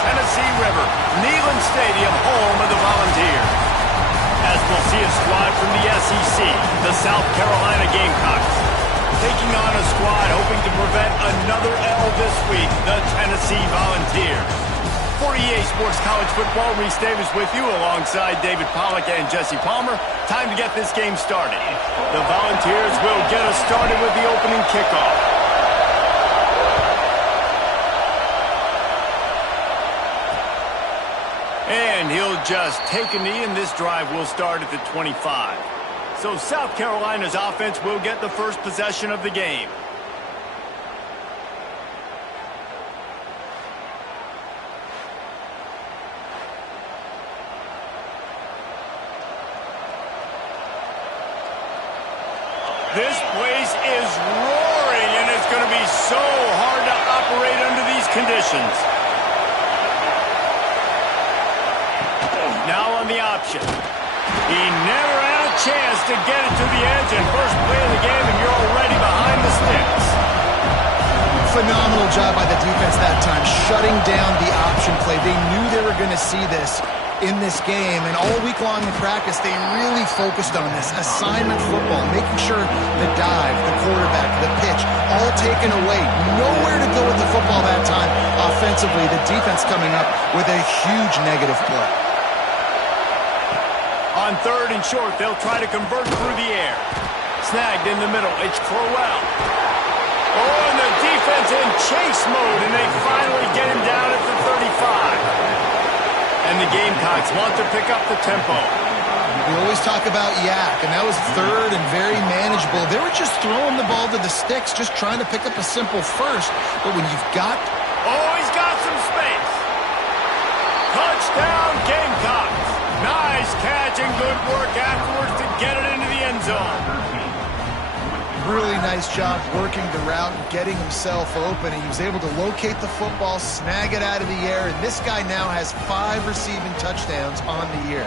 Tennessee River, Neyland Stadium, home of the Volunteers. As we'll see a squad from the SEC, the South Carolina Gamecocks, taking on a squad hoping to prevent another L this week, the Tennessee Volunteers. For EA Sports College Football, Reese Davis with you alongside David Pollack and Jesse Palmer. Time to get this game started. The Volunteers will get us started with the opening kickoff. And he'll just take a knee, and this drive will start at the 25. So South Carolina's offense will get the first possession of the game. This place is roaring, and it's going to be so hard to operate under these conditions. Now on the option. He never had a chance to get it to the edge, and first play of the game, and you're already behind the sticks. Phenomenal job by the defense that time, shutting down the option play. They knew they were going to see this in this game, and all week long in practice, they really focused on this assignment football, making sure the dive, the quarterback, the pitch, all taken away. Nowhere to go with the football that time. Offensively, the defense coming up with a huge negative play. On third and short, they'll try to convert through the air. Snagged in the middle, it's Crowell. Oh, and the defense in chase mode, and they finally get him down at the 35. And the Gamecocks want to pick up the tempo. We always talk about yak, and that was third and very manageable. They were just throwing the ball to the sticks, just trying to pick up a simple first. But when you've got... Oh, he's got some space. Touchdown, Gamecocks. Nice catch and good work afterwards to get it into the end zone. Really nice job working the route and getting himself open. He was able to locate the football, snag it out of the air, and this guy now has 5 receiving touchdowns on the year.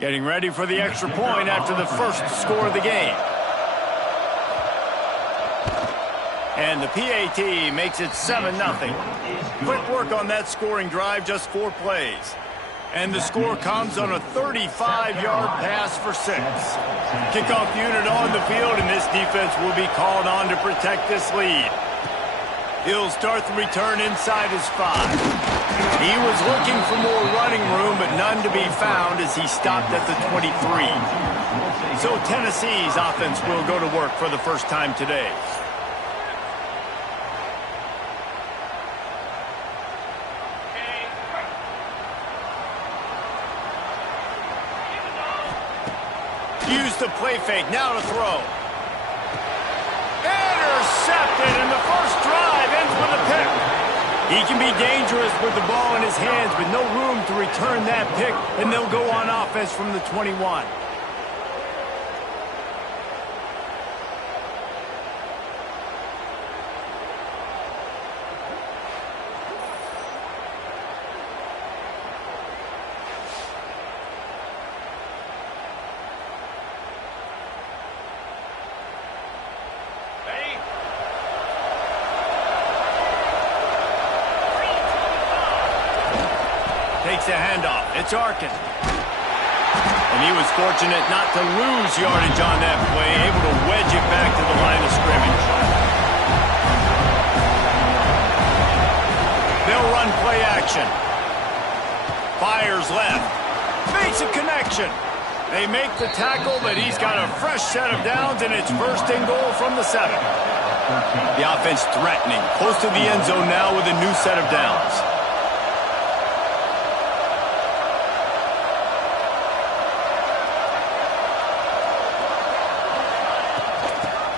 Getting ready for the extra point after the first score of the game. And the PAT makes it 7-0. Quick work on that scoring drive, just 4 plays. And the score comes on a 35-yard pass for 6. Kickoff unit on the field, and this defense will be called on to protect this lead. He'll start the return inside his 5. He was looking for more running room, but none to be found as he stopped at the 23. So Tennessee's offense will go to work for the first time today. Use the play fake, now to throw. Intercepted, and the first drive ends with a pick. He can be dangerous with the ball in his hands, but no room to return that pick, and they'll go on offense from the 21. Takes the handoff. It's Arkin. And he was fortunate not to lose yardage on that play, able to wedge it back to the line of scrimmage. They'll run play action. Fires left. Makes a connection. They make the tackle, but he's got a fresh set of downs, and it's first and goal from the 7. The offense threatening. Close to the end zone now with a new set of downs.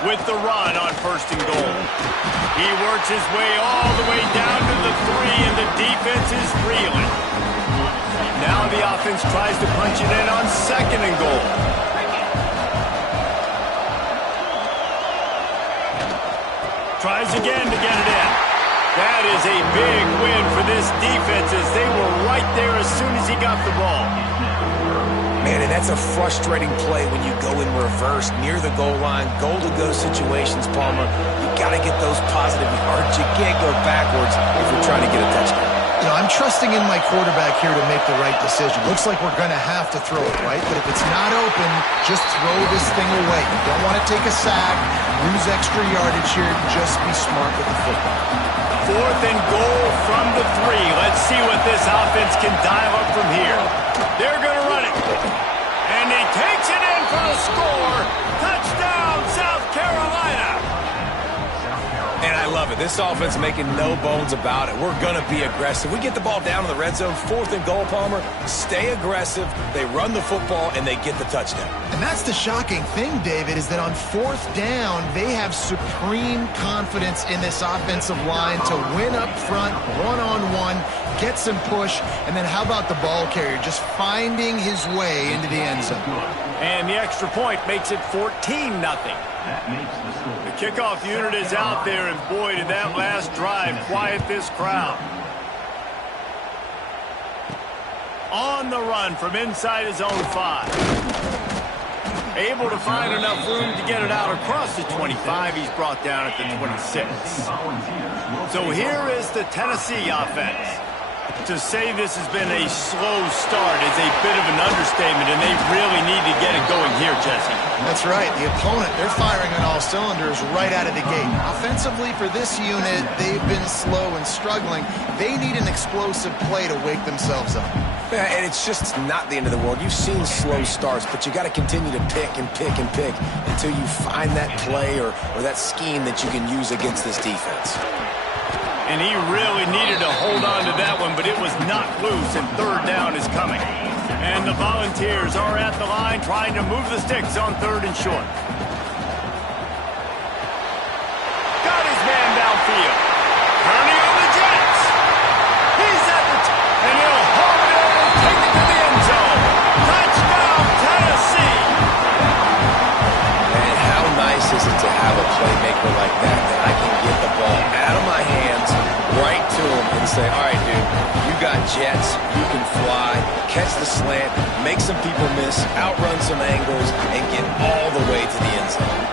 With the run on first and goal. He works his way all the way down to the 3, and the defense is reeling. Now the offense tries to punch it in on second and goal. Tries again to get it in. That is a big win for this defense as they were right there as soon as he got the ball. Man, and that's a frustrating play when you go in reverse near the goal line, goal-to-go situations, Palmer. You got to get those positive yards. You can't go backwards if you're trying to get a touchdown. You know, I'm trusting in my quarterback here to make the right decision. Looks like we're going to have to throw it, right? But if it's not open, just throw this thing away. You don't want to take a sack, lose extra yardage here. Just be smart with the football. 4th and goal from the 3. Let's see what this offense can dial up from here. They're going to run it. And he takes it in for the score. Touchdown, South Carolina. And I love it. This offense making no bones about it. We're going to be aggressive. We get the ball down in the red zone, 4th and goal, Palmer. Stay aggressive. They run the football, and they get the touchdown. And that's the shocking thing, David, is that on 4th down, they have supreme confidence in this offensive line to win up front, one-on-one, get some push, and then how about the ball carrier just finding his way into the end zone? And the extra point makes it 14-0. The kickoff unit is out there, and boy, did that last drive quiet this crowd. On the run from inside his own 5. Able to find enough room to get it out across the 25. He's brought down at the 26. So here is the Tennessee offense. To say this has been a slow start is a bit of an understatement, and they really need to get it going here, Jesse. That's right. The opponent, they're firing on all cylinders right out of the gate. Offensively, for this unit, they've been slow and struggling. They need an explosive play to wake themselves up. Yeah, and it's just not the end of the world. You've seen slow starts, but you got to continue to pick and pick and pick until you find that play or that scheme that you can use against this defense. And he really needed to hold on to that one, but it was knocked loose, and 3rd down is coming. And the Volunteers are at the line trying to move the sticks on 3rd and short. Got his man downfield. Turning on the Jets. He's at the and he'll hold it in and take it to the end zone. Touchdown, Tennessee. And how nice is it to have a playmaker like that I can get the ball out of my hands, right to him, and say, all right, dude, you got jets, you can fly, catch the slant, make some people miss, outrun some angles, and get all the way to the end zone.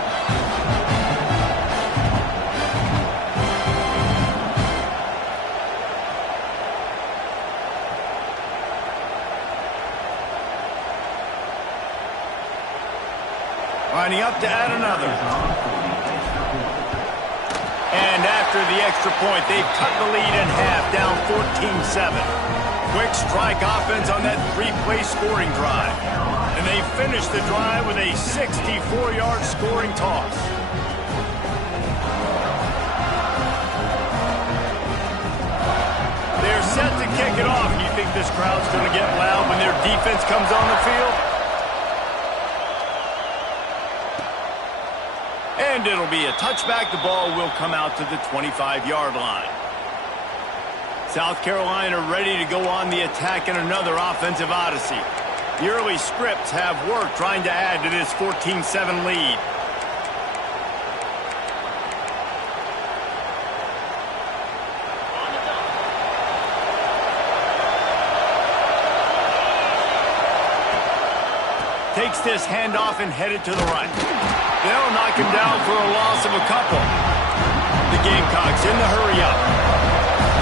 Lining up to add another. And after the extra point, they've cut the lead in half, down 14-7. Quick strike offense on that three-play scoring drive. And they finish the drive with a 64-yard scoring toss. They're set to kick it off. You think this crowd's going to get loud when their defense comes on the field? And it'll be a touchback. The ball will come out to the 25-yard line. South Carolina ready to go on the attack in another offensive odyssey. The early scripts have worked trying to add to this 14-7 lead. Takes this handoff and headed to the right. They'll knock him down for a loss of a couple. The Gamecocks in the hurry-up.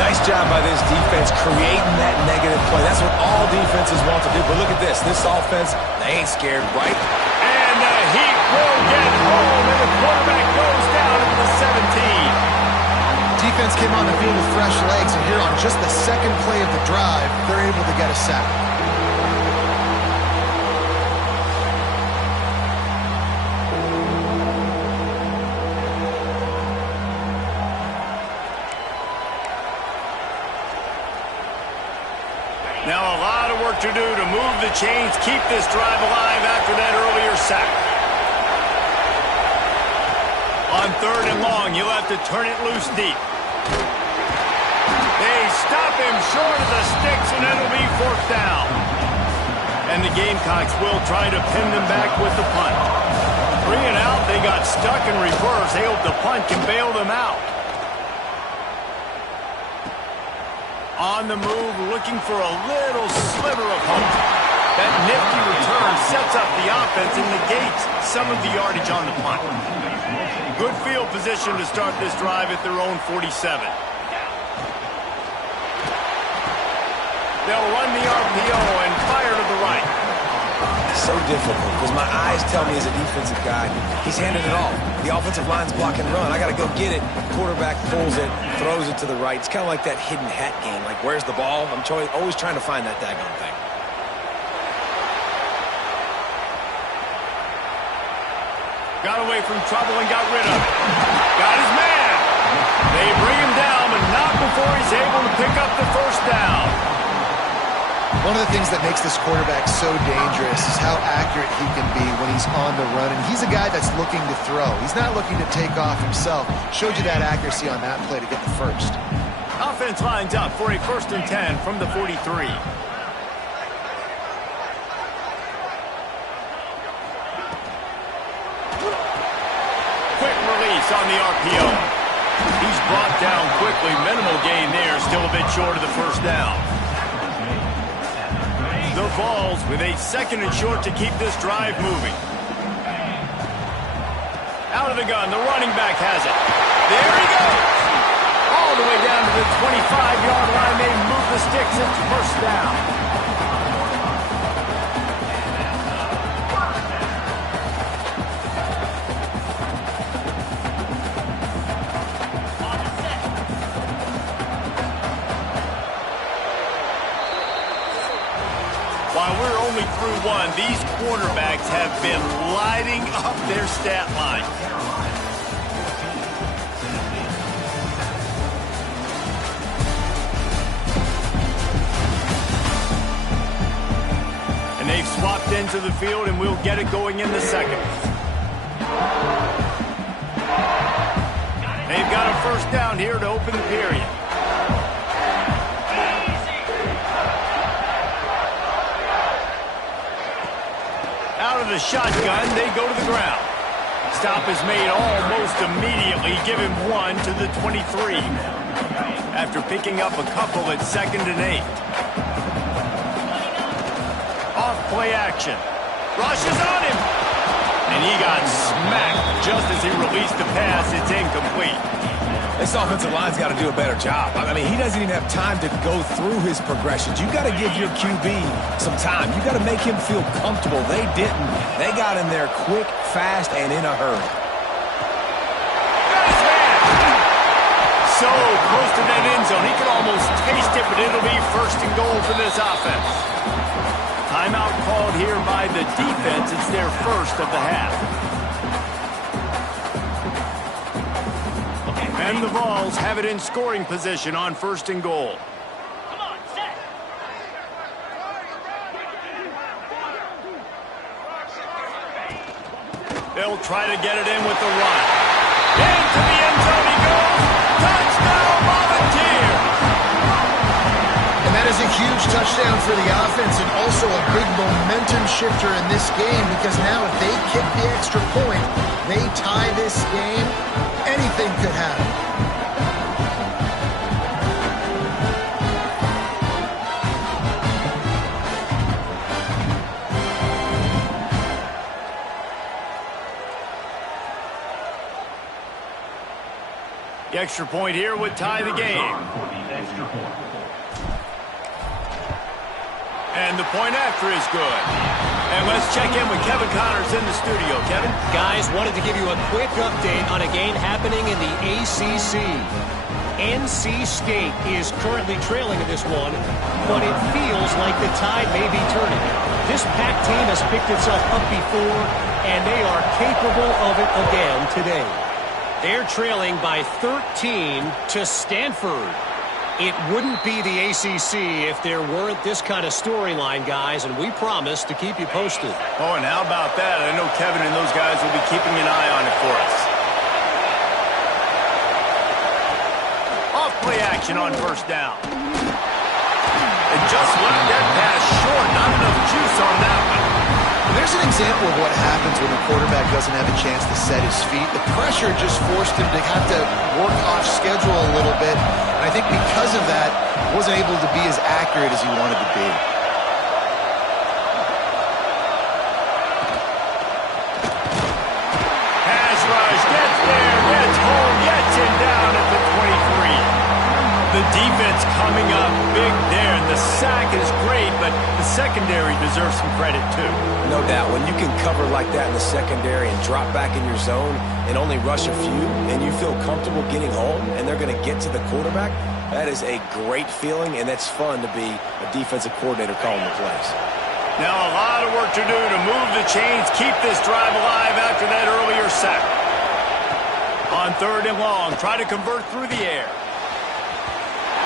Nice job by this defense creating that negative play. That's what all defenses want to do. But look at this. This offense, they ain't scared, right? And the Heat will get home, and the quarterback goes down at the 17. Defense came on the field with fresh legs, and here on just the second play of the drive, they're able to get a sack. Now a lot of work to do to move the chains, keep this drive alive after that earlier sack. On 3rd and long, you'll have to turn it loose deep. They stop him short of the sticks, and it'll be 4th down. And the Gamecocks will try to pin them back with the punt. 3 and out, they got stuck in reverse. They hope the punt can bail them out. On the move, looking for a little sliver of hope. That nifty return sets up the offense and negates some of the yardage on the punt. Good field position to start this drive at their own 47. They'll run the RPO and fire to the right. So difficult because my eyes tell me as a defensive guy, he's handing it off. The offensive line's block and run. I got to go get it. Quarterback pulls it, throws it to the right. It's kind of like that hidden hat game. Like, where's the ball? I'm always trying to find that daggone thing. Got away from trouble and got rid of it. Got his man. They bring him down, but not before he's able to pick up the 1st down. One of the things that makes this quarterback so dangerous is how accurate he can be when he's on the run. And he's a guy that's looking to throw. He's not looking to take off himself. Showed you that accuracy on that play to get the 1st. Offense lines up for a 1st and 10 from the 43. Quick release on the RPO. He's brought down quickly. Minimal gain there. Still a bit short of the 1st down. The Vols with a 2nd and short to keep this drive moving. Out of the gun, the running back has it. There he goes. All the way down to the 25-yard line. They move the sticks. It's 1st down. While we're only through one, these quarterbacks have been lighting up their stat line. And they've swapped into the field, and we'll get it going in the 2nd. They've got a 1st down here to open the period. Out of the shotgun, they go to the ground. Stop is made almost immediately. Give him 1 to the 23. After picking up a couple at 2nd and 8. Off play action. Rushes on him. And he got smacked just as he released the pass. It's incomplete. This offensive line's got to do a better job. I mean, he doesn't even have time to go through his progressions. You got to give your QB some time. You got to make him feel comfortable. They didn't. They got in there quick, fast, and in a hurry. Got his man. So close to that end zone. He can almost taste it, but it'll be first and goal for this offense. Timeout called here by the defense. It's their first of the half. And the Vols have it in scoring position on first and goal. Come on, set. They'll try to get it in with the run. Into the end zone he goes. Touchdown, Volunteer! And that is a huge touchdown for the offense and also a big momentum shifter in this game because now if they kick the extra point, they tie this game, anything could happen. The extra point here would tie the game. And the point after is good. And let's check in with Kevin Connors in the studio. Kevin? Guys, wanted to give you a quick update on a game happening in the ACC. NC State is currently trailing in this one, but it feels like the tide may be turning. This Pac team has picked itself up before, and they are capable of it again today. They're trailing by 13 to Stanford. It wouldn't be the ACC if there weren't this kind of storyline, guys, and we promise to keep you posted. Oh, and how about that? I know Kevin and those guys will be keeping an eye on it for us. Off play action on first down. And just left that pass short. Not enough juice on that one. There's an example of what happens when the quarterback doesn't have a chance to set his feet. The pressure just forced him to have to work off schedule a little bit. And I think because of that, he wasn't able to be as accurate as he wanted to be. Pass rush, gets there, gets home, gets him down at the 23. The defense coming up big there. The sack is great, but the secondary deserves some credit too. No doubt. When you can cover like that in the secondary and drop back in your zone and only rush a few, and you feel comfortable getting home, and they're going to get to the quarterback, that is a great feeling, and that's fun to be a defensive coordinator calling the plays. Now a lot of work to do to move the chains, keep this drive alive after that earlier sack. On third and long, try to convert through the air.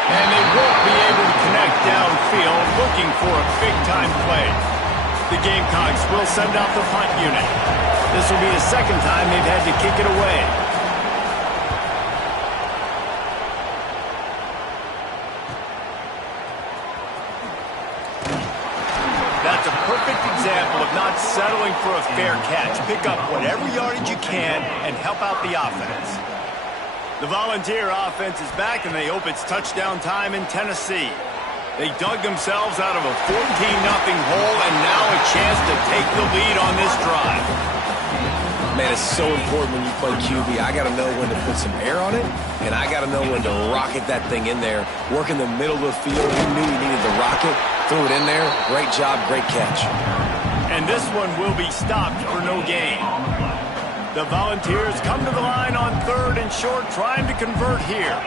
And they won't be able to connect downfield, looking for a big-time play. The Gamecocks will send out the punt unit. This will be the second time they've had to kick it away. That's a perfect example of not settling for a fair catch. Pick up whatever yardage you can and help out the offense. The Volunteer offense is back, and they hope it's touchdown time in Tennessee. They dug themselves out of a 14-0 hole, and now a chance to take the lead on this drive. Man, it's so important when you play QB. I got to know when to put some air on it, and I got to know when to rocket that thing in there. Work in the middle of the field. He knew he needed the rocket. Threw it in there. Great job, great catch. And this one will be stopped for no gain. The Volunteers come to the line on third and short, trying to convert here.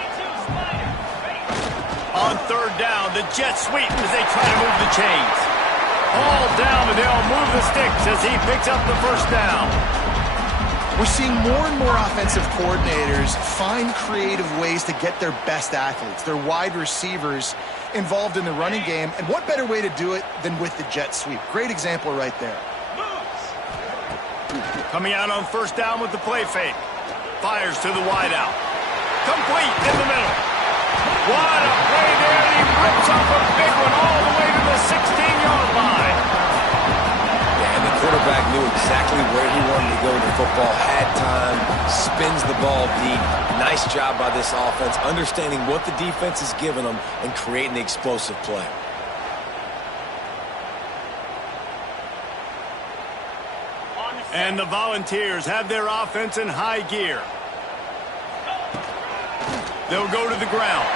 On third down, the jet sweep as they try to move the chains. All down, and they'll move the sticks as he picks up the first down. We're seeing more and more offensive coordinators find creative ways to get their best athletes, their wide receivers, involved in the running game. And what better way to do it than with the jet sweep? Great example right there. Coming out on first down with the play fake. Fires to the wideout. Complete in the middle. What a play there. He rips off a big one all the way to the 16-yard line. Yeah, and the quarterback knew exactly where he wanted to go with the football, had time, spins the ball deep. Nice job by this offense, understanding what the defense is giving them and creating the explosive play. And the Volunteers have their offense in high gear. They'll go to the ground.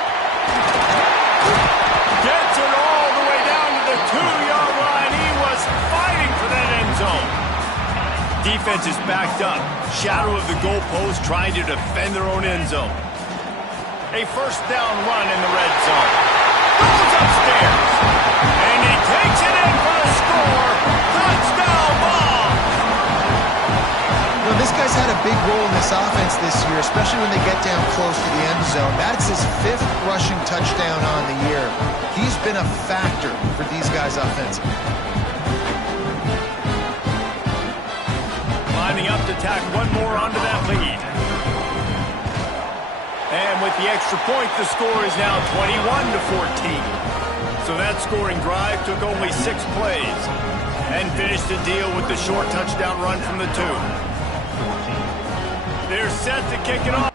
Gets it all the way down to the 2-yard line. He was fighting for that end zone. Defense is backed up. Shadow of the goalpost trying to defend their own end zone. A first down run in the red zone. Goes upstairs. And he takes it in for the score. Touchdown ball. Well, this guy's had a big role in this offense this year, especially when they get down close to the end zone. That's his 5th rushing touchdown on the year. He's been a factor for these guys offensively. Lining up to tack one more onto that lead. And with the extra point, the score is now 21-14. So that scoring drive took only 6 plays and finished the deal with the short touchdown run from the 2. They're set to kick it off.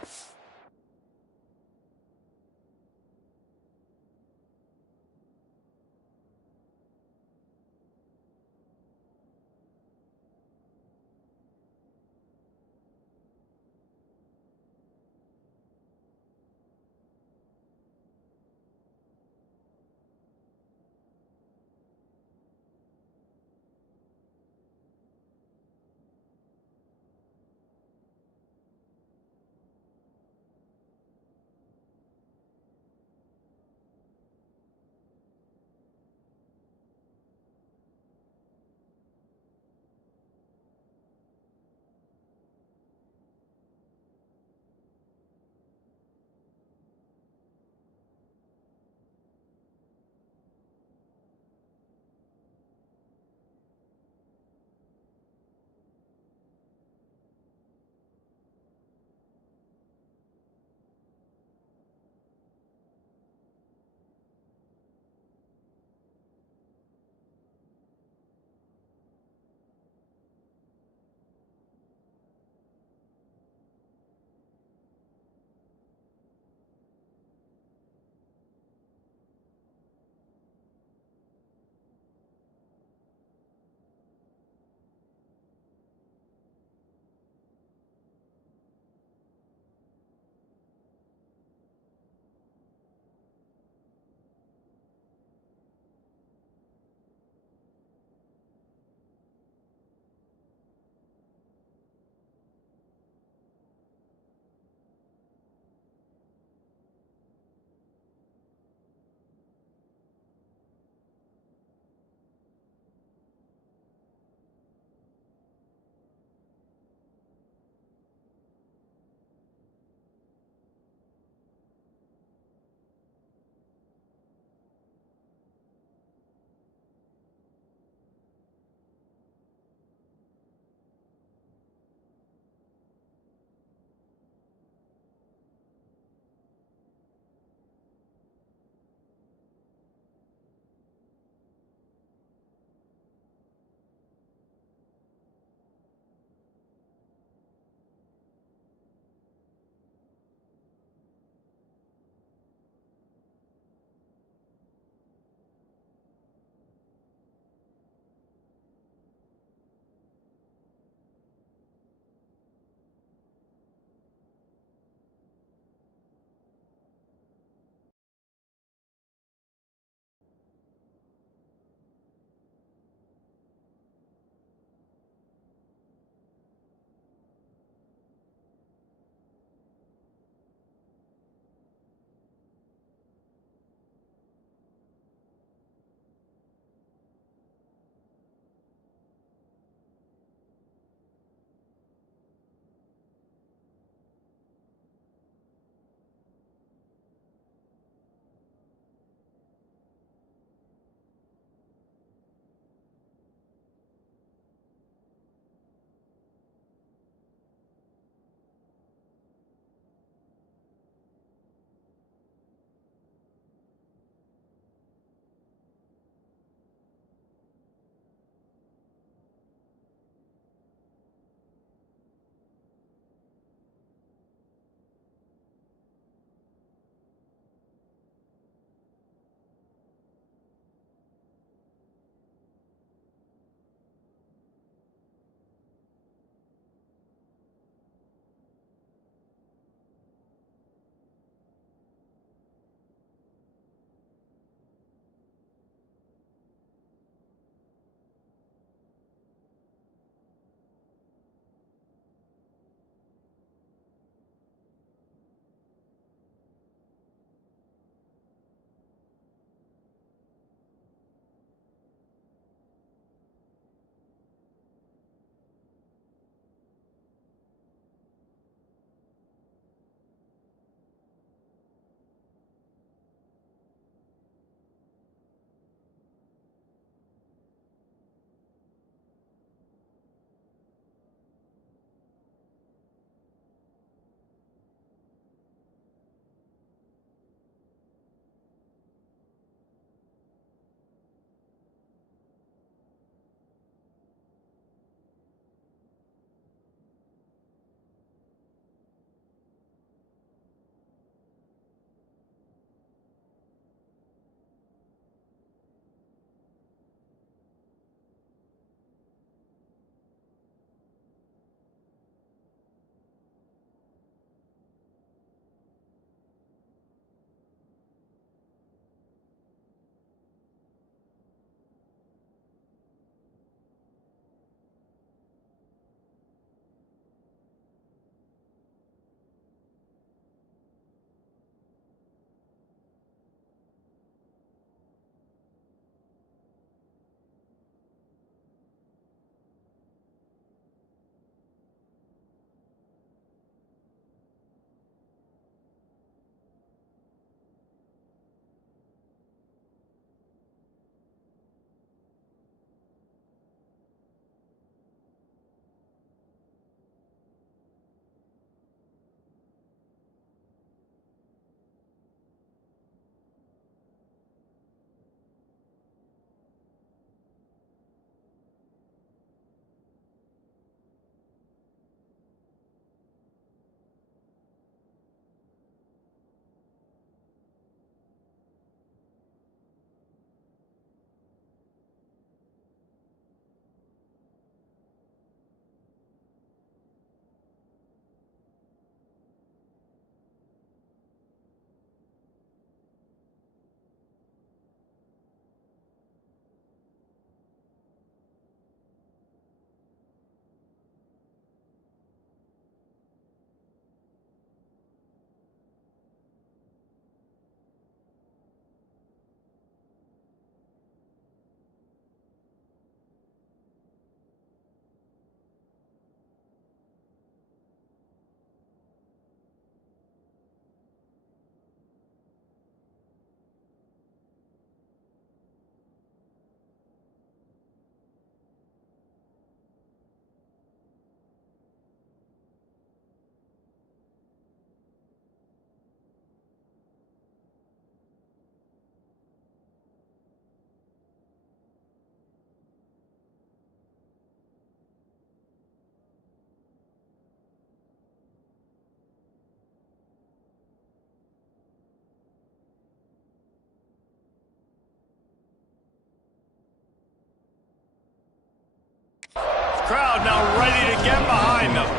crowd now ready to get behind them.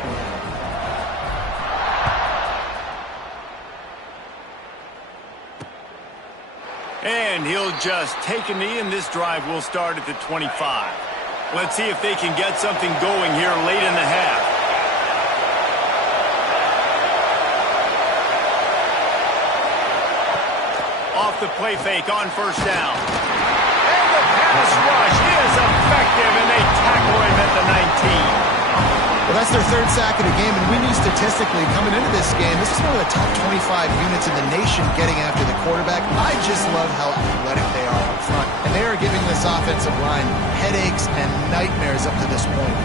And he'll just take a knee, and this drive will start at the 25. Let's see if they can get something going here late in the half. Off the play fake on first down. And the pass rush is effective, and they tackle him at the 19. Well, that's their third sack of the game, and we knew statistically coming into this game, this is one of the top 25 units in the nation getting after the quarterback. I just love how athletic they are up front, and they are giving this offensive line headaches and nightmares up to this point.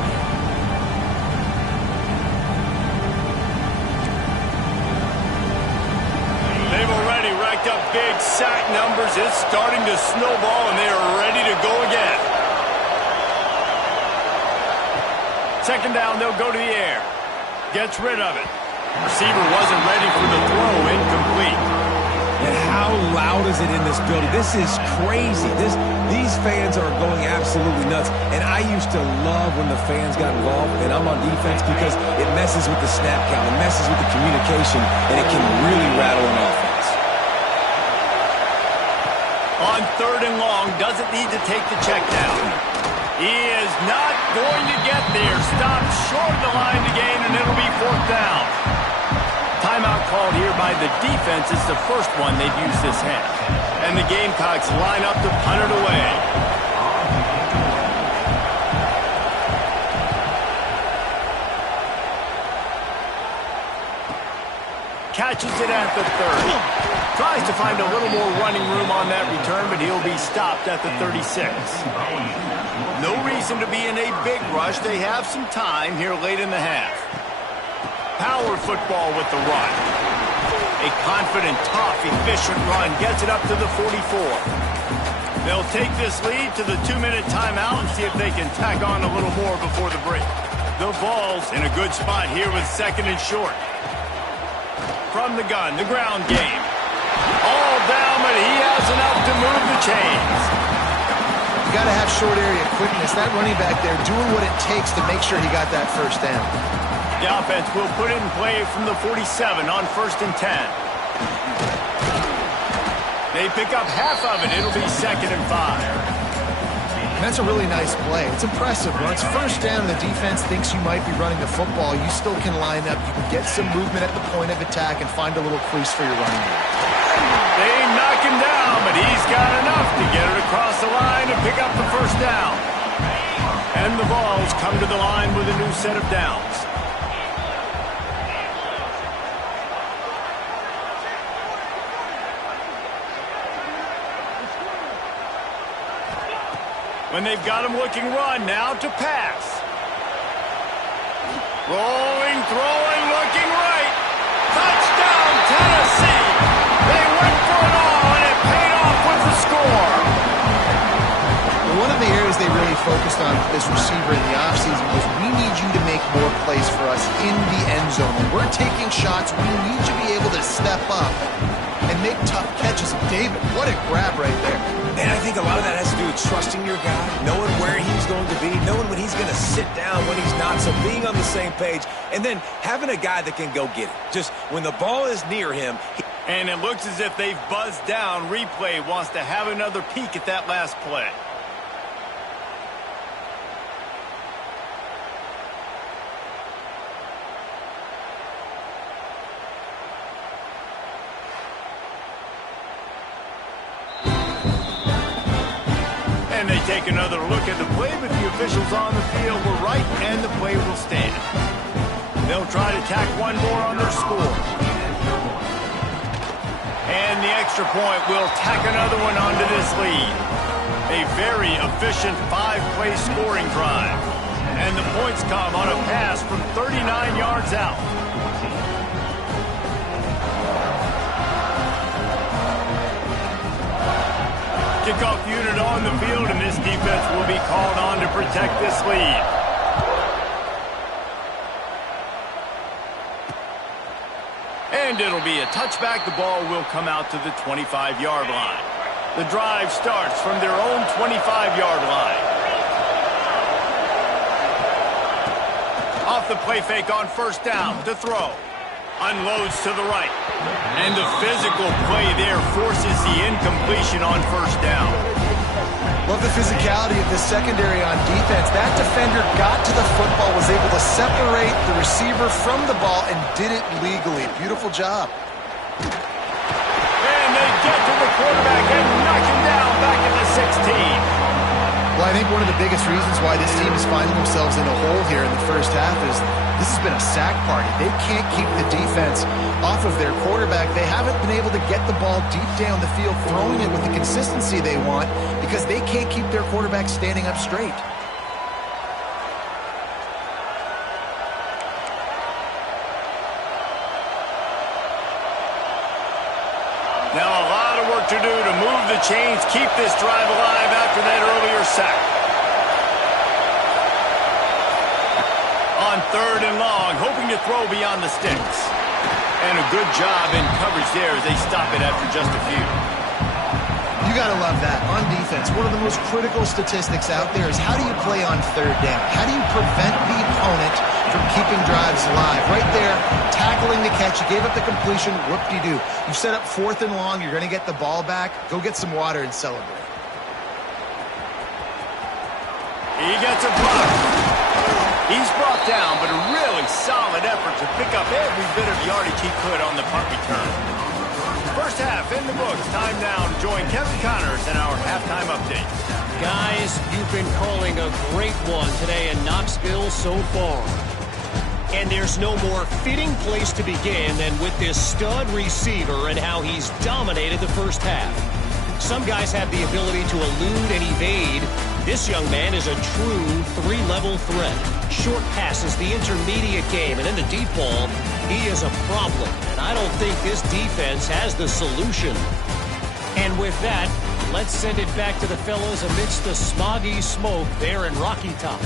They've already racked up big sack numbers. It's starting to snowball, and they are ready to go again. Second down, they'll go to the air. Gets rid of it. Receiver wasn't ready for the throw. Incomplete. And how loud is it in this building? This is crazy. These fans are going absolutely nuts. And I used to love when the fans got involved, and I'm on defense, because it messes with the snap count. It messes with the communication, and it can really rattle an offense. On third and long, doesn't need to take the check down. He is not going to get there. Stopped short of the line to gain, and it'll be fourth down. Timeout called here by the defense. It's the first one they've used this half. And the Gamecocks line up to punt it away. Catches it at the 30. Tries to find a little more running room on that return, but he'll be stopped at the 36. No reason to be in a big rush. They have some time here late in the half. Power football with the run. A confident, tough, efficient run gets it up to the 44. They'll take this lead to the 2-minute timeout and see if they can tack on a little more before the break. The ball's in a good spot here with second and short. From the gun, the ground game. All down, but he has enough to move the chains. You got to have short area quickness. That running back there doing what it takes to make sure he got that first down. The offense will put it in play from the 47 on 1st and 10. They pick up half of it. It'll be 2nd and 5. That's a really nice play. It's impressive. When it's first down and the defense thinks you might be running the football, you still can line up. You can get some movement at the point of attack and find a little crease for your running back. They knock him down, but he's got enough to get it across the line and pick up the first down. And the balls come to the line with a new set of downs. When they've got him looking run, now to pass. Rolling, throwing, looking right. Touchdown, Tennessee. They went for it all, and it paid off with the score. One of the areas they really focused on with this receiver in the offseason was, we need you to make more plays for us in the end zone. When we're taking shots, we need you to be able to step up and make tough catches. David, what a grab right there. And I think a lot of that has to do with trusting your guy, knowing where he's going to be, knowing when he's going to sit down, when he's not, so being on the same page, and then having a guy that can go get it. Just when the ball is near him. And it looks as if they've buzzed down. Replay wants to have another peek at that last play. And they take another look at the play, but the officials on the field were right, and the play will stand. They'll try to tack one more on their score. And the extra point will tack another one onto this lead. A very efficient 5-play scoring drive. And the points come on a pass from 39 yards out. Kickoff unit on the field, and this defense will be called on to protect this lead. And it'll be a touchback. The ball will come out to the 25-yard line. The drive starts from their own 25-yard line. Off the play fake on first down to throw. Unloads to the right. And the physical play there forces the incompletion on first down. Love the physicality of the secondary on defense. That defender got to the football, was able to separate the receiver from the ball, and did it legally. Beautiful job. And they get to the quarterback and knock him down back at the 16. Well, I think one of the biggest reasons why this team is finding themselves in a hole here in the first half is this has been a sack party. They can't keep the defense off of their quarterback. They haven't been able to get the ball deep down the field, throwing it with the consistency they want, because they can't keep their quarterback standing up straight. Now a lot of work to do to move the chains, keep this drive alive after that earlier sack. On third and long, hoping to throw beyond the sticks. And a good job in coverage there as they stop it after just a few. You got to love that. On defense, one of the most critical statistics out there is how do you play on third down? How do you prevent the opponent from keeping drives alive? Right there, tackling the catch. You gave up the completion. Whoop-de-doo. You set up fourth and long. You're going to get the ball back. Go get some water and celebrate. He gets a block. He's brought down, but a really solid effort to pick up every bit of yardage he could on the punt return. First half in the books. Time now to join Kevin Connors in our halftime update. Guys, you've been calling a great one today in Knoxville so far. And there's no more fitting place to begin than with this stud receiver and how he's dominated the first half. Some guys have the ability to elude and evade. This young man is a true three-level threat. Short passes, the intermediate game, and in the deep ball, he is a problem. And I don't think this defense has the solution. And with that, let's send it back to the fellas amidst the smoggy smoke there in Rocky Top.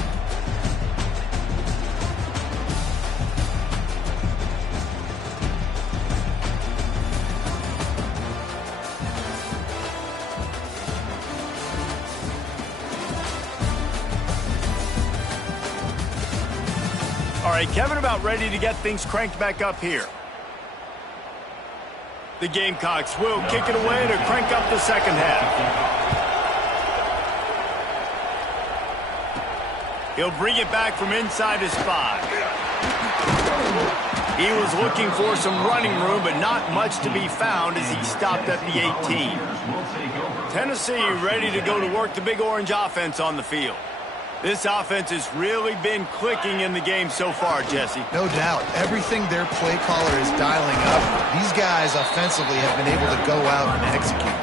All right, Kevin about ready to get things cranked back up here. The Gamecocks will kick it away to crank up the second half. He'll bring it back from inside his 5. He was looking for some running room, but not much to be found as he stopped at the 18. Tennessee ready to go to work the Big Orange offense on the field. This offense has really been clicking in the game so far, Jesse. No doubt. Everything their play caller is dialing up, these guys offensively have been able to go out and execute.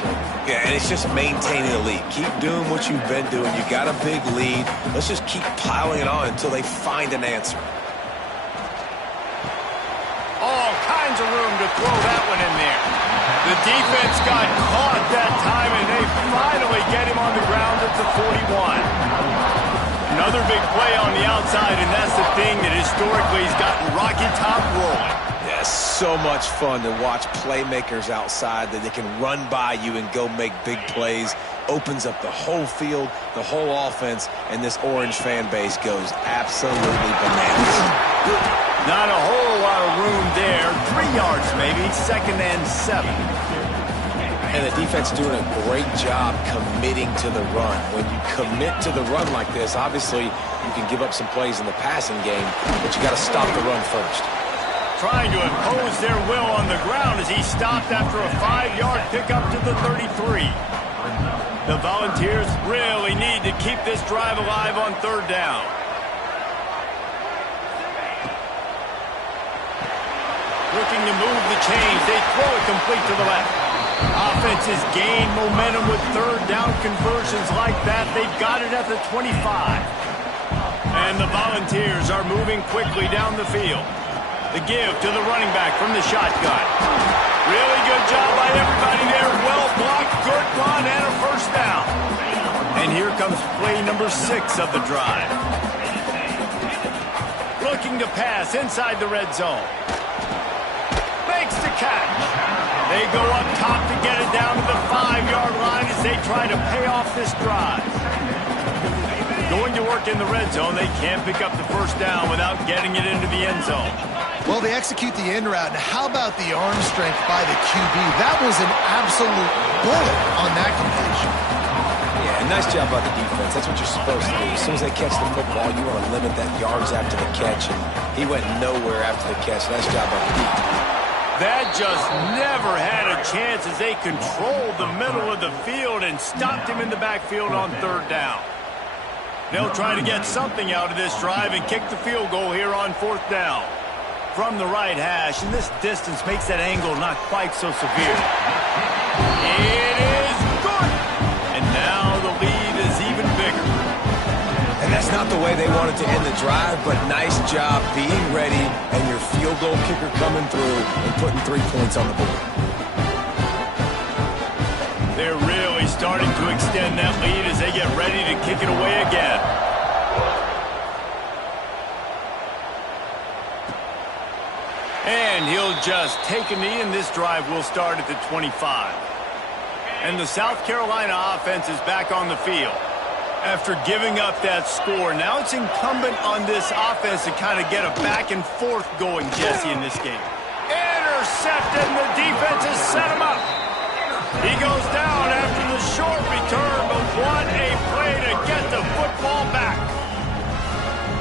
Yeah, and it's just maintaining the lead. Keep doing what you've been doing. You got a big lead. Let's just keep piling it on until they find an answer. All kinds of room to throw that one in there. The defense got caught that time, and they finally get him on the ground at the 41. Another big play on the outside, and that's the thing that historically has gotten Rocky Top rolling. Yeah, so much fun to watch playmakers outside that they can run by you and go make big plays. Opens up the whole field, the whole offense, and this Orange fan base goes absolutely bananas. Not a whole lot of room there. 3 yards maybe, 2nd and 7. And the defense doing a great job committing to the run. When you commit to the run like this, obviously you can give up some plays in the passing game, but you got to stop the run first. Trying to impose their will on the ground as he stopped after a 5-yard pickup to the 33. The Volunteers really need to keep this drive alive on 3rd down. Looking to move the chains. They throw it complete to the left. Offense has gained momentum with 3rd down conversions like that. They've got it at the 25. And the Volunteers are moving quickly down the field. The give to the running back from the shotgun. Really good job by everybody there. Well blocked, good run, and a 1st down. And here comes play number 6 of the drive. Looking to pass inside the red zone. Makes the catch. They go up top to get it down to the 5-yard line as they try to pay off this drive. Going to work in the red zone, they can't pick up the first down without getting it into the end zone. Well, they execute the in route, and how about the arm strength by the QB? That was an absolute bullet on that completion. Yeah, nice job by the defense. That's what you're supposed to do. As soon as they catch the football, you want to limit that yards after the catch, and he went nowhere after the catch. Nice job by the defense. That just never had a chance as they controlled the middle of the field and stopped him in the backfield on third down. They'll try to get something out of this drive and kick the field goal here on fourth down. From the right hash, and this distance makes that angle not quite so severe. It is good! And now the lead is even bigger. And that's not the way they wanted to end the drive, but nice job being ready and your field goal kicker coming through and putting 3 points on the board. They're really starting to extend that lead as they get ready to kick it away again. And he'll just take a knee, and this drive will start at the 25. And the South Carolina offense is back on the field. After giving up that score, now it's incumbent on this offense to kind of get a back and forth going, Jesse, in this game. Intercepted, and the defense has set him up. He goes down after the short return, but what a play to get the football back.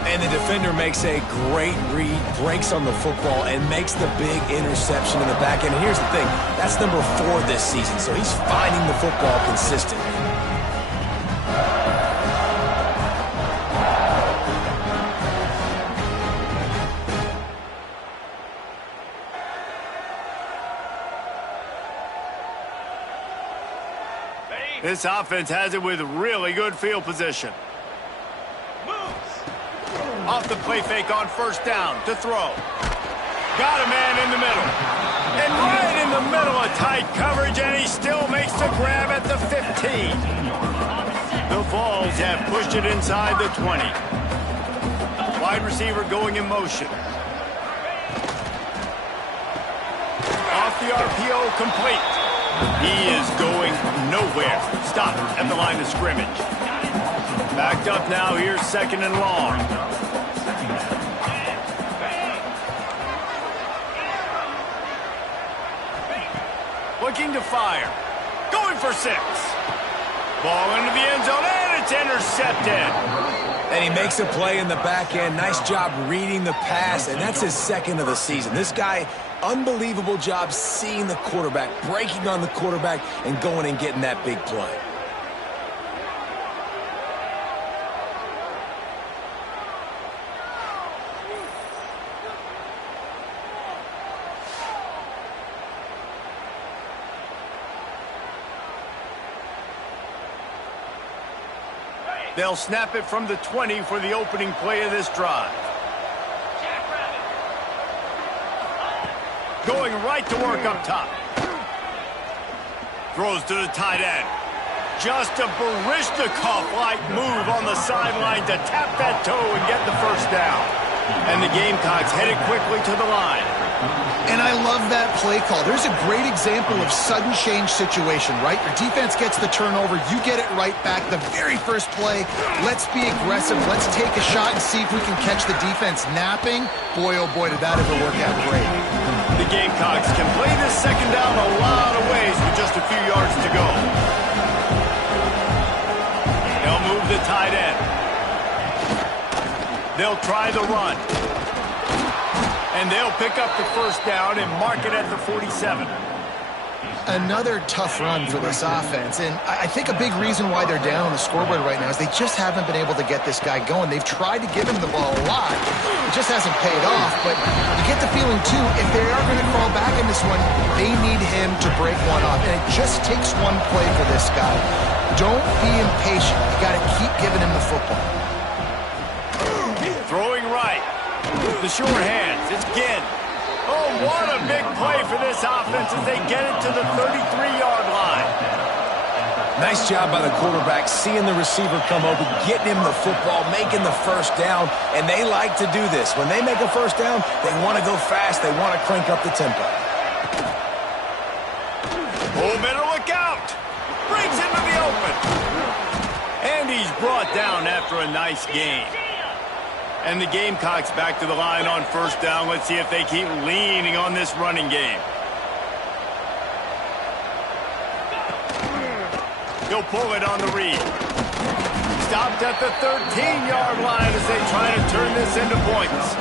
And the defender makes a great read, breaks on the football, and makes the big interception in the back. And here's the thing, that's number 4 this season, so he's finding the football consistently. This offense has it with really good field position. Off the play fake on first down to throw. Got a man in the middle. And right in the middle of tight coverage, and he still makes the grab at the 15. The Vols have pushed it inside the 20. Wide receiver going in motion. Off the RPO, complete. He is going nowhere. Stop at the line of scrimmage. Backed up now, here's second and long. Looking to fire. Going for 6. Ball into the end zone, and it's intercepted. And he makes a play in the back end. Nice job reading the pass, and that's his second of the season. This guy, unbelievable job seeing the quarterback, breaking on the quarterback, and going and getting that big play. They'll snap it from the 20 for the opening play of this drive. Going right to work up top. Throws to the tight end. Just a Baryshnikov-like move on the sideline to tap that toe and get the first down. And the Gamecocks headed quickly to the line. And I love that play call. There's a great example of sudden change situation, right? Your defense gets the turnover. You get it right back. The very first play, let's be aggressive. Let's take a shot and see if we can catch the defense napping. Boy, oh boy, did that ever work out great. The Gamecocks can play this second down a lot of ways with just a few yards to go. They'll move the tight end. They'll try the run. And they'll pick up the first down and mark it at the 47. Another tough run for this offense, and I think a big reason why they're down on the scoreboard right now is they just haven't been able to get this guy going. They've tried to give him the ball a lot. It just hasn't paid off, but you get the feeling, too, if they are going to crawl back in this one, they need him to break one off, and it just takes one play for this guy. Don't be impatient. You got to keep giving him the football. Throwing right. The short hands. It's Ginn. Oh, what a big play for this offense as they get it to the 33-yard line. Nice job by the quarterback, seeing the receiver come open, getting him the football, making the first down, and they like to do this. When they make a first down, they want to go fast. They want to crank up the tempo. Oh, better look out. Breaks into the open. And he's brought down after a nice gain. And the Gamecocks back to the line on first down. Let's see if they keep leaning on this running game. He'll pull it on the read. Stopped at the 13-yard line as they try to turn this into points.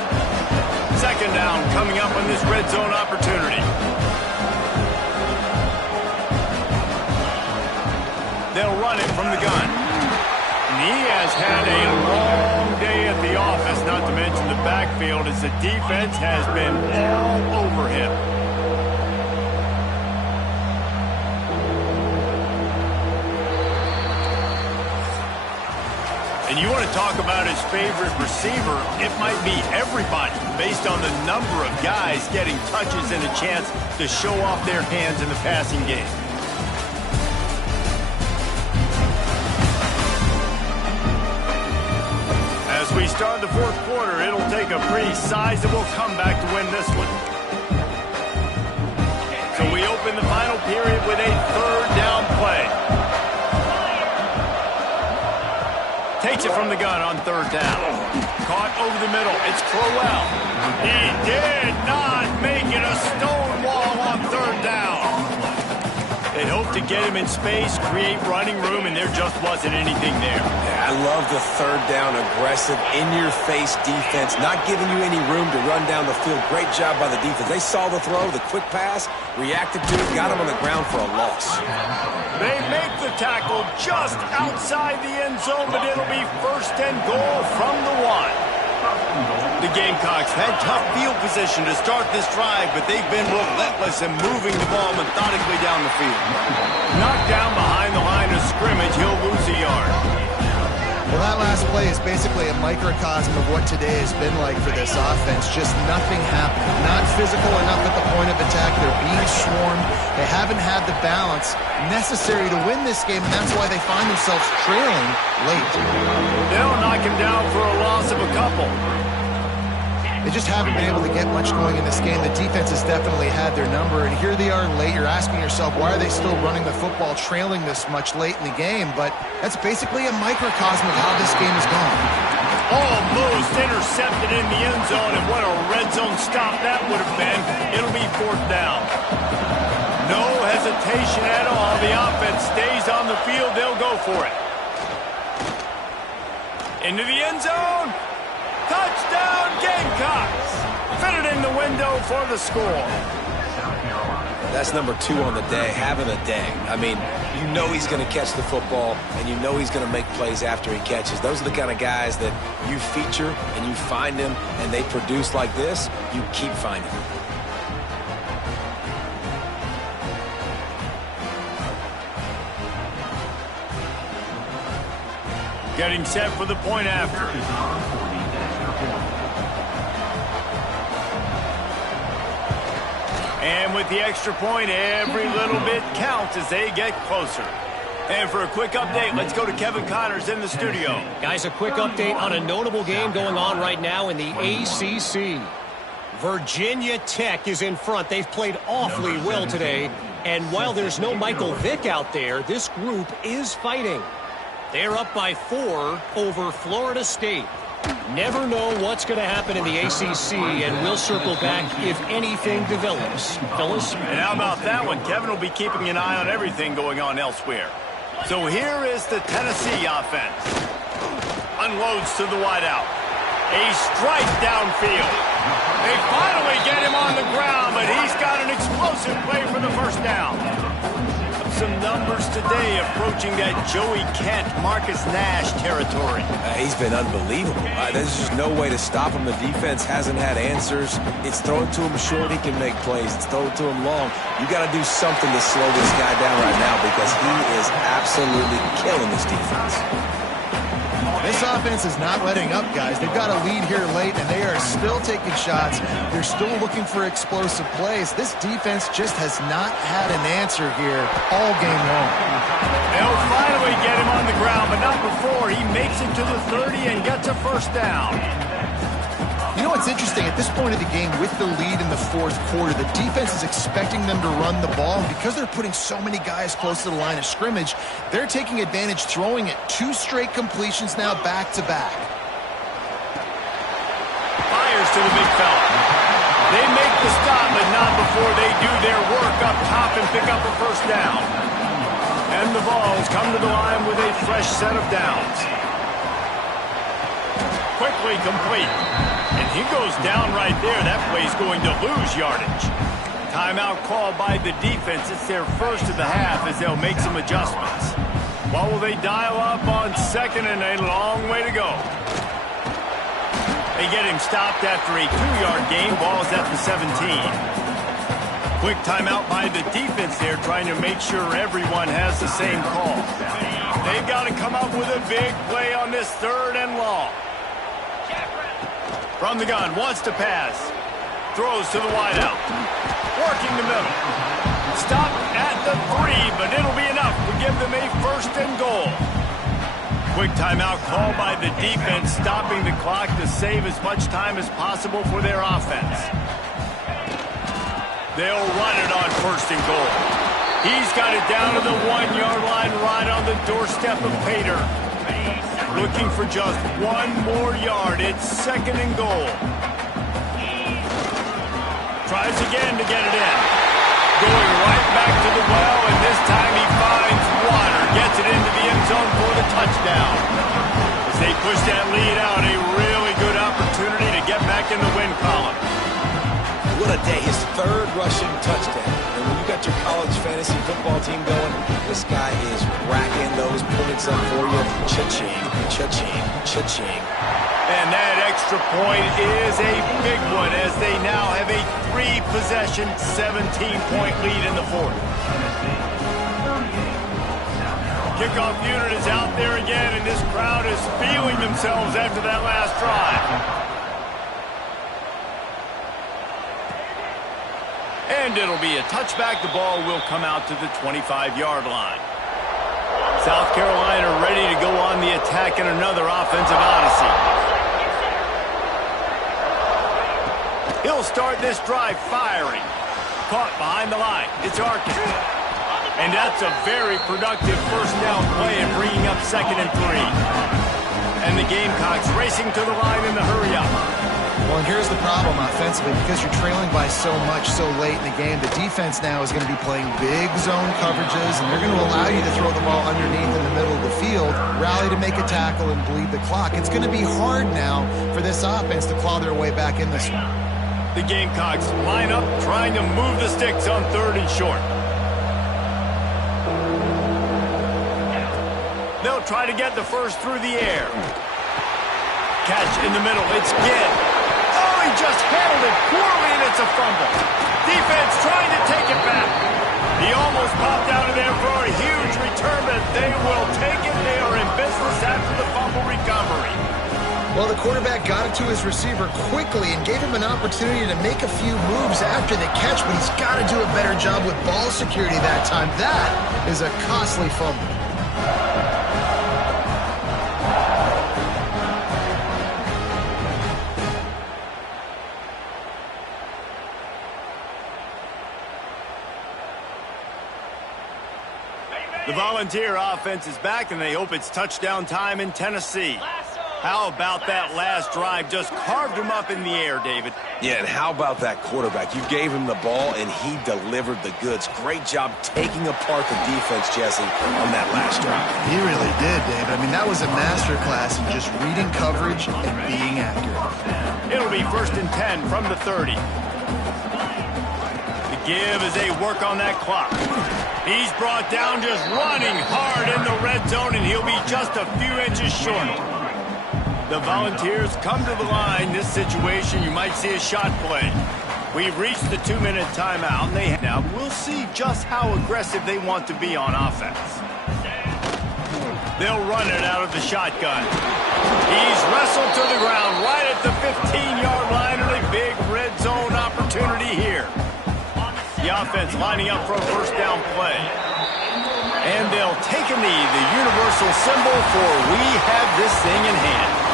Second down coming up on this red zone opportunity. They'll run it from the gun. And he has had a long day at the office, not to mention the backfield, as the defense has been all over him. And you want to talk about his favorite receiver, it might be everybody, based on the number of guys getting touches and a chance to show off their hands in the passing game. As we start the fourth quarter, it'll take a pretty sizable comeback to win this one. So we open the final period with a third down play. Takes it from the gun on third down. Caught over the middle. It's Crowell. He did not make it a stone wall on third down. They hoped to get him in space, create running room, and there just wasn't anything there. Yeah, I love the third down, aggressive, in-your-face defense, not giving you any room to run down the field. Great job by the defense. They saw the throw, the quick pass, reacted to it, got him on the ground for a loss. They make the tackle just outside the end zone, but it'll be first and goal from the one. The Gamecocks had tough field position to start this drive, but they've been relentless in moving the ball methodically down the field. Knocked down behind the line of scrimmage, he'll lose a yard. Well, that last play is basically a microcosm of what today has been like for this offense. Just nothing happening. Not physical enough at the point of attack. They're being swarmed. They haven't had the balance necessary to win this game, and that's why they find themselves trailing late. They'll knock him down for a loss of a couple. They just haven't been able to get much going in this game. The defense has definitely had their number, and here they are late. You're asking yourself, why are they still running the football trailing this much late in the game? But that's basically a microcosm of how this game has gone. Almost intercepted in the end zone, and what a red zone stop that would have been. It'll be fourth down. No hesitation at all. The offense stays on the field. They'll go for it. Into the end zone. Touchdown, Gamecocks! Fit it in the window for the score. That's number 2 on the day, having a day. I mean, you know he's going to catch the football, and you know he's going to make plays after he catches. Those are the kind of guys that you feature, and you find them, and they produce like this, you keep finding them. Getting set for the point after. And with the extra point, every little bit counts as they get closer. And for a quick update, let's go to Kevin Connors in the studio. Guys, a quick update on a notable game going on right now in the ACC. Virginia Tech is in front. They've played awfully well today. And while there's no Michael Vick out there, this group is fighting. They're up by 4 over Florida State. Never know what's going to happen in the ACC, and we'll circle back if anything develops. Fellas? And how about that one? Kevin will be keeping an eye on everything going on elsewhere. So here is the Tennessee offense. Unloads to the wideout. A strike downfield. They finally get him on the ground, but he's got an explosive play for the first down. Some numbers today approaching that Joey Kent, Marcus Nash territory. He's been unbelievable. There's just no way to stop him. The defense hasn't had answers. It's thrown to him short, he can make plays. It's thrown to him long. You got to do something to slow this guy down right now because he is absolutely killing this defense. This offense is not letting up, guys. They've got a lead here late, and they are still taking shots. They're still looking for explosive plays. This defense just has not had an answer here all game long. They'll finally get him on the ground, but not before he makes it to the 30 and gets a first down. You know what's interesting? At this point of the game, with the lead in the fourth quarter, the defense is expecting them to run the ball. And because they're putting so many guys close to the line of scrimmage, they're taking advantage, throwing it 2 straight completions now back-to-back. Fires to the big fella. They make the stop, but not before they do their work up top and pick up a first down. And the Vols come to the line with a fresh set of downs. Quickly complete. And he goes down right there. That play's going to lose yardage. Timeout called by the defense. It's their first of the half as they'll make some adjustments. What will they dial up on second and a long way to go? They get him stopped after a 2-yard gain. Ball's at the 17. Quick timeout by the defense there, trying to make sure everyone has the same call. They've got to come up with a big play on this 3rd and long. From the gun, wants to pass. Throws to the wideout. Working the middle. Stop at the 3, but it'll be enough to give them a 1st and goal. Quick timeout called by the defense, stopping the clock to save as much time as possible for their offense. They'll run it on 1st and goal. He's got it down to the 1-yard line right on the doorstep of Pater. Looking for just 1 more yard. It's 2nd and goal. Tries again to get it in. Going right back to the well, and this time he finds water. Gets it into the end zone for the touchdown. As they push that lead out, a really good opportunity to get back in the win column. What a day. His 3rd rushing touchdown. And when you got your college fantasy football team going, this guy is racking those points up for you. Cha-ching, cha-ching, cha-ching. And that extra point is a big one as they now have a 3-possession, 17-point lead in the 4th. Kickoff unit is out there again, and this crowd is feeling themselves after that last drive. And it'll be a touchback. The ball will come out to the 25-yard line. South Carolina ready to go on the attack in another offensive odyssey. He'll start this drive firing. Caught behind the line. It's Arkin. And that's a very productive first down play and bringing up 2nd and 3. And the Gamecocks racing to the line in the hurry-up. Well, and here's the problem offensively. Because you're trailing by so much so late in the game, the defense now is going to be playing big zone coverages, and they're going to allow you to throw the ball underneath in the middle of the field, rally to make a tackle, and bleed the clock. It's going to be hard now for this offense to claw their way back in this one. The Gamecocks line up, trying to move the sticks on 3rd and short. They'll try to get the first through the air. Catch in the middle. It's Gidd. Oh, he just handled it poorly, and it's a fumble. Defense trying to take it back. He almost popped out of there for a huge return, but they will take it. They are in business after the fumble recovery. Well, the quarterback got it to his receiver quickly and gave him an opportunity to make a few moves after the catch, but he's got to do a better job with ball security that time. That is a costly fumble. The Volunteer offense is back, and they hope it's touchdown time in Tennessee. How about that last drive? Just carved him up in the air, David. Yeah, and how about that quarterback? You gave him the ball, and he delivered the goods. Great job taking apart the defense, Jesse, on that last drive. He really did, David. I mean, that was a masterclass in just reading coverage and being accurate. It'll be 1st and 10 from the 30. The give as they work on that clock. He's brought down just running hard in the red zone, and he'll be just a few inches short. The Volunteers come to the line. This situation, you might see a shot play. We've reached the 2-minute timeout, and now we'll see just how aggressive they want to be on offense. They'll run it out of the shotgun. He's wrestled to the ground right at the 15-yard line, and a big red zone opportunity here. The offense lining up for a first down play. And they'll take a knee, the universal symbol for we have this thing in hand.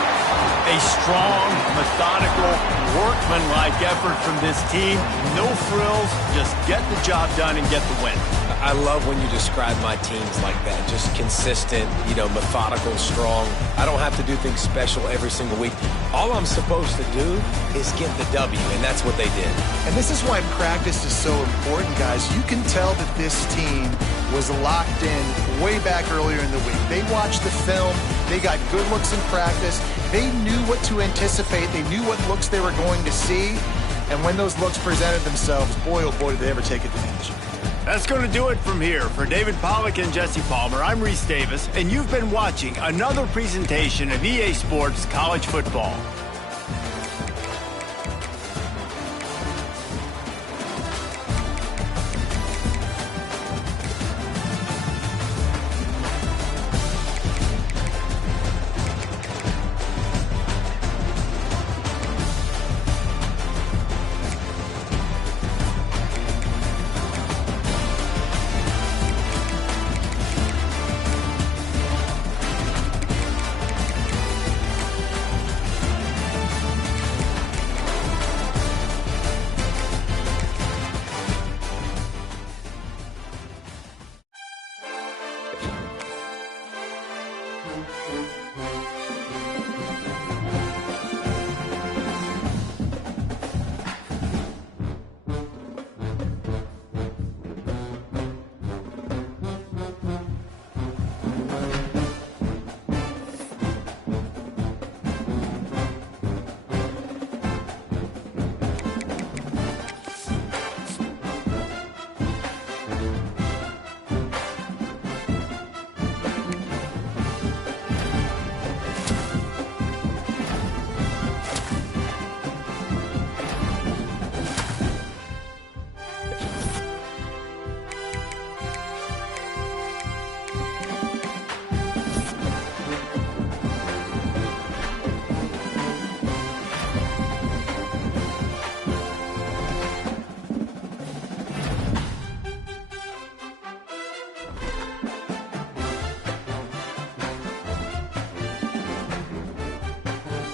A strong, methodical, workmanlike effort from this team. No frills, just get the job done and get the win. I love when you describe my teams like that. Just consistent, methodical, strong. I don't have to do things special every single week. All I'm supposed to do is get the W, and that's what they did. And this is why practice is so important, guys. You can tell that this team was locked in way back earlier in the week. They watched the film. They got good looks in practice. They knew what to anticipate. They knew what looks they were going to see. And when those looks presented themselves, boy, oh boy, did they ever take advantage. That's going to do it from here. For David Pollack and Jesse Palmer, I'm Reese Davis, and you've been watching another presentation of EA Sports College Football.